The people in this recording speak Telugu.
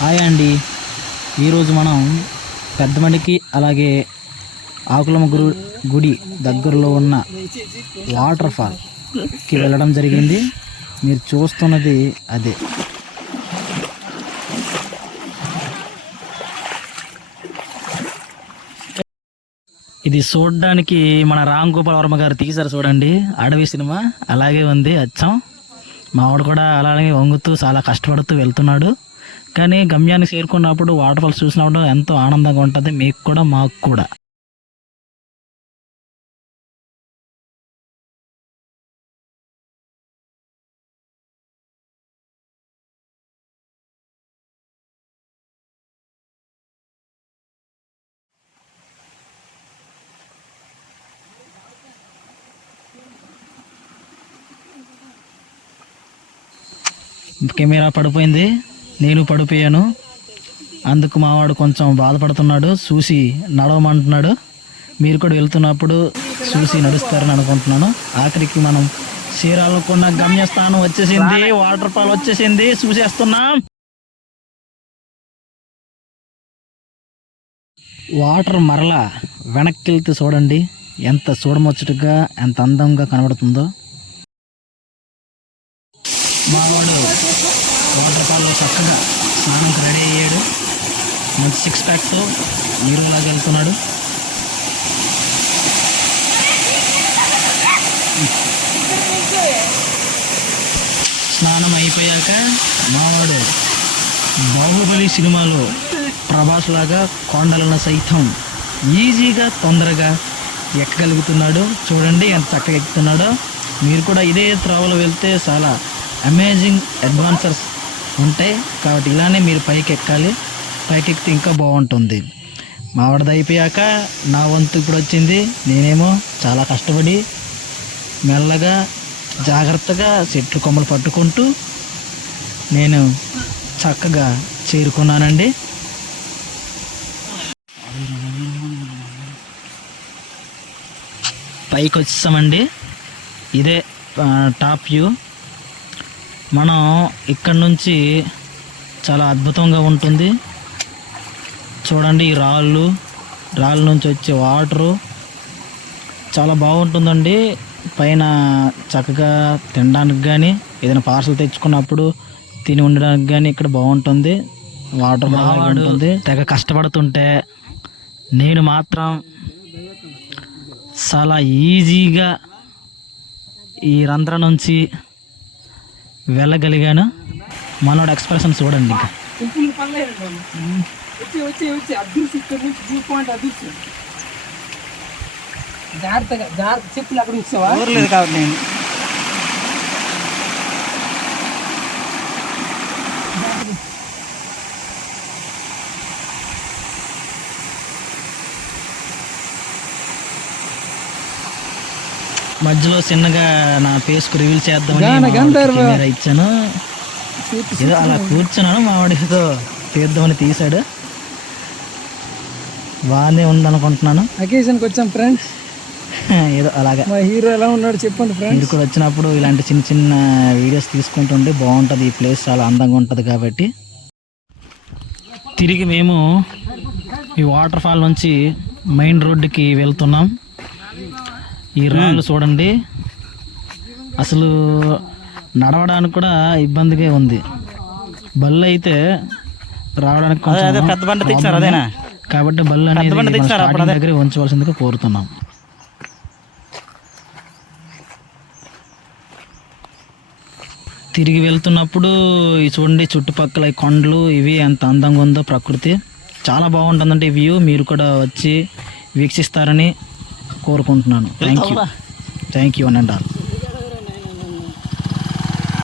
హాయ్ అండి. ఈరోజు మనం పెద్దమడికి అలాగే ఆకులమ్మ గుడి దగ్గరలో ఉన్న వాటర్ ఫాల్కి వెళ్ళడం జరిగింది. మీరు చూస్తున్నది అదే. ఇది చూడడానికి మన రామ్ గోపాల్ వర్మ గారు తీశారు చూడండి, అడవి సినిమా అలాగే ఉంది అచ్చం. మావాడు కూడా అలాగే వంగుతూ చాలా కష్టపడుతూ వెళ్తున్నాడు. కానీ గమ్యాన్ని చేరుకున్నప్పుడు వాటర్ ఫాల్స్ చూసినప్పుడు ఎంతో ఆనందంగా ఉంటుంది, మీకు కూడా మాకు కూడా. కెమెరా పడిపోయింది, నేను పడిపోయాను. అందుకు మావాడు కొంచెం బాధపడుతున్నాడు, చూసి నడవమంటున్నాడు. మీరు కూడా వెళ్తున్నప్పుడు చూసి నడుస్తారని అనుకుంటున్నాను. ఆఖరికి మనం చీరాలనుకున్న గమ్యస్థానం వచ్చేసింది, వాటర్ ఫాల్ వచ్చేసింది, చూసేస్తున్నాం. వాటర్ మరలా వెనక్కి వెళ్తే చూడండి ఎంత చూడముచ్చటగా ఎంత అందంగా కనబడుతుందో. మావాడు వాటర్ ఫాల్లో చక్కగా స్నానంకి రెడీ అయ్యాడు, మంచి సిక్స్ ప్యాక్తో నీరులాగా వెళ్తున్నాడు. స్నానం అయిపోయాక మావాడు బాహుబలి సినిమాలో ప్రభాస్ లాగా కొండలను సైతం ఈజీగా తొందరగా ఎక్కగలుగుతున్నాడు. చూడండి ఎంత చక్కగా ఎక్కుతున్నాడో. మీరు కూడా ఇదే త్రోవలో వెళ్తే చాలా అమేజింగ్ అడ్వాన్సర్స్ ఉంటాయి కాబట్టి ఇలానే మీరు పైకి ఎక్కాలి. పైకి ఎక్కితే ఇంకా బాగుంటుంది. మావాడిది అయిపోయాక నా వంతు ఇప్పుడు వచ్చింది. నేనేమో చాలా కష్టపడి మెల్లగా జాగ్రత్తగా చెట్లు కొమ్మలు పట్టుకుంటూ నేను చక్కగా చేరుకున్నానండి. పైకి వచ్చేసామండి. ఇదే టాప్ వ్యూ. మనం ఇక్కడ నుంచి చాలా అద్భుతంగా ఉంటుంది. చూడండి ఈ రాళ్ళ నుంచి వచ్చే వాటరు చాలా బాగుంటుందండి. పైన చక్కగా తినడానికి కానీ ఏదైనా పార్సల్ తెచ్చుకున్నప్పుడు తిని ఉండడానికి కానీ ఇక్కడ బాగుంటుంది. వాటర్ బాగుంటుంది. తెగ కష్టపడుతుంటే నేను మాత్రం చాలా ఈజీగా ఈ రంధ్రం నుంచి వెళ్ళగలిగాను. మనోడు ఎక్స్ప్రెషన్ చూడండి. జాగ్రత్తగా చెప్పులు అక్కడ ఇచ్చావా కాబట్టి నేను మధ్యలో చిన్నగా నా ఫేస్కు రివీల్ చేద్దామని కెమెరా ఇచ్చాను. ఏదో అలా కూర్చున్నాను, మావాడితో తీద్దామని తీశాడు. బాగానే ఉందనుకుంటున్నాను. అకేషన్కి వచ్చాం ఫ్రెండ్స్. ఏదో అలాగా. మా హీరో ఎలా ఉన్నాడు చెప్పండి ఫ్రెండ్స్. మీరు కూడా వచ్చినప్పుడు ఇలాంటి చిన్న చిన్న వీడియోస్ తీసుకుంటుంటే బాగుంటుంది. ఈ ప్లేస్ చాలా అందంగా ఉంటుంది కాబట్టి. తిరిగి మేము ఈ వాటర్ ఫాల్ నుంచి మెయిన్ రోడ్డుకి వెళ్తున్నాం. ఈ రాళ్ళు చూడండి, అసలు నడవడానికి కూడా ఇబ్బందిగా ఉంది. బళ్ళు అయితే రావడానికి పెద్ద బండి తెచ్చారు అదేనా, కాబట్టి బళ్ళు అనేది దగ్గర ఉంచవలసిందిగా కోరుతున్నాం. తిరిగి వెళ్తున్నప్పుడు ఈ చూడండి చుట్టుపక్కల ఈ కొండలు ఇవి ఎంత అందంగా ఉందో. ప్రకృతి చాలా బాగుంటుందంటే ఈ వ్యూ. మీరు కూడా వచ్చి వీక్షిస్తారని కోరుకుంటున్నాను. Thank you one and all.